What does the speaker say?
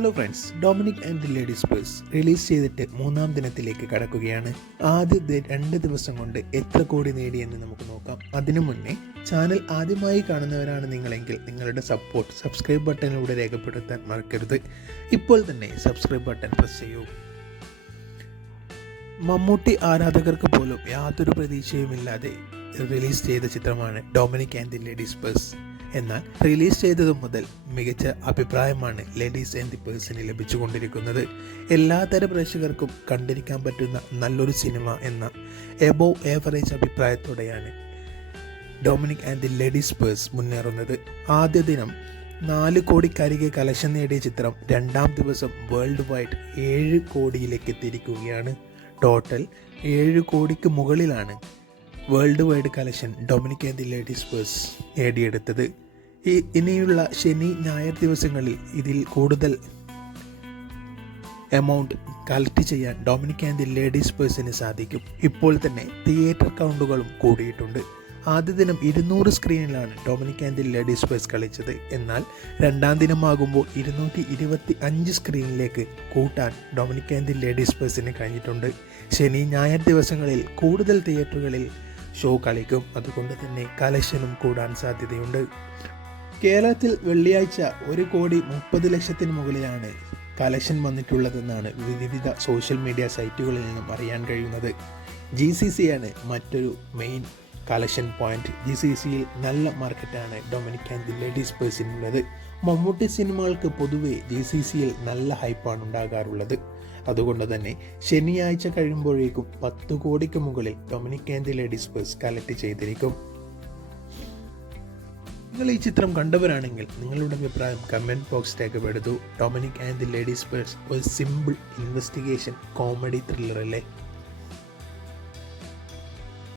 Hello friends, Dominic and the ladies purse release ചെയ്തിട്ട് മൂന്നാം ദിനത്തിലേക്ക് കടക്കുകയാണ്. ആദ്യ 2 ദിവസം കൊണ്ട് എത്ര കോടി നേടിയെന്ന് നമുക്ക് നോക്കാം. അതിനു മുന്നേ ചാനൽ ആദ്യമായി കാണുന്നവരാണ് നിങ്ങളെങ്കിൽ നിങ്ങളുടെ സപ്പോർട്ട് സബ്സ്ക്രൈബ് ബട്ടണിലൂടെ രേഖപ്പെടുത്താൻ മറക്കരുത്. ഇപ്പോൾ തന്നെ സബ്സ്ക്രൈബ് ബട്ടൺ പ്രസ് ചെയ്യൂ. മമ്മൂട്ടി ആരാധകർക്ക് പോലും യാതൊരു പ്രതീക്ഷയുമില്ലാതെ റിലീസ് ചെയ്ത ചിത്രമാണ് Dominic and the ladies purse. എന്നാൽ റിലീസ് ചെയ്തതു മുതൽ മികച്ച അഭിപ്രായമാണ് ലേഡീസ് ആൻഡ് ദി പേഴ്സിന് ലഭിച്ചുകൊണ്ടിരിക്കുന്നത്. എല്ലാതര പ്രേക്ഷകർക്കും കണ്ടിരിക്കാൻ പറ്റുന്ന നല്ലൊരു സിനിമ എന്ന എബോവ് ഏവറേജ് അഭിപ്രായത്തോടെയാണ് Dominic and the ladies purse മുന്നേറുന്നത്. ആദ്യ ദിനം 4 കോടിക്കരികെ കളക്ഷൻ നേടിയ ചിത്രം രണ്ടാം ദിവസം വേൾഡ് വൈഡ് 7 കോടിയിലേക്ക് എത്തിയിരിക്കുകയാണ്. ടോട്ടൽ 7 കോടിക്ക് മുകളിലാണ് world wide collection Dominic and the ladies purse നേടിയെടുത്തത്. ഇനിയുള്ള ശനി ഞായർ ദിവസങ്ങളിൽ ഇതിൽ കൂടുതൽ എമൗണ്ട് കളക്ട് ചെയ്യാൻ ഡൊമിനിക് ആൻഡ് ദി ലേഡീസ് പേഴ്സിന് സാധിക്കും. ഇപ്പോൾ തന്നെ തിയേറ്റർ കൗണ്ടുകളും കൂടിയിട്ടുണ്ട്. ആദ്യ ദിനം 200 സ്ക്രീനിലാണ് Dominic and the ladies purse കളിച്ചത്. എന്നാൽ രണ്ടാം ദിനമാകുമ്പോൾ 225 സ്ക്രീനിലേക്ക് കൂട്ടാൻ ഡൊമിനിക് ആൻഡ് ദി ലേഡീസ് പേഴ്സിന് കഴിഞ്ഞിട്ടുണ്ട്. ശനി ഞായർ ദിവസങ്ങളിൽ കൂടുതൽ തിയേറ്ററുകളിൽ ഷോ കളിക്കും. അതുകൊണ്ട് തന്നെ കളക്ഷനും കൂടാൻ സാധ്യതയുണ്ട്. കേരളത്തിൽ വെള്ളിയാഴ്ച 1,30,00,000 മുകളിലാണ് കളക്ഷൻ വന്നിട്ടുള്ളതെന്നാണ് വിവിധ സോഷ്യൽ മീഡിയ സൈറ്റുകളിൽ നിന്നും അറിയാൻ കഴിയുന്നത്. GCC ആണ് മറ്റൊരു മെയിൻ കളക്ഷൻ പോയിന്റ്. GCCയിൽ നല്ല മാർക്കറ്റാണ് ഡൊമിനിക് ആൻഡ് ദി ലേഡീസ് പേഴ്സിനുള്ളത്. മമ്മൂട്ടി സിനിമകൾക്ക് പൊതുവെ GCCയിൽ നല്ല ഹൈപ്പാണ് ഉണ്ടാകാറുള്ളത്. അതുകൊണ്ട് തന്നെ ശനിയാഴ്ച കഴിയുമ്പോഴേക്കും 10 കോടിക്ക് മുകളിൽ Dominic and the ladies purse collect ചെയ്തിരിക്കും. നിങ്ങൾ ഈ ചിത്രം കണ്ടവരാണെങ്കിൽ നിങ്ങളുടെ അഭിപ്രായം കമൻറ്റ് ബോക്സ് രേഖപ്പെടുത്തൂ. Dominic and the ladies purse ഒരു സിമ്പിൾ ഇൻവെസ്റ്റിഗേഷൻ കോമഡി ത്രില്ലർ അല്ലേ?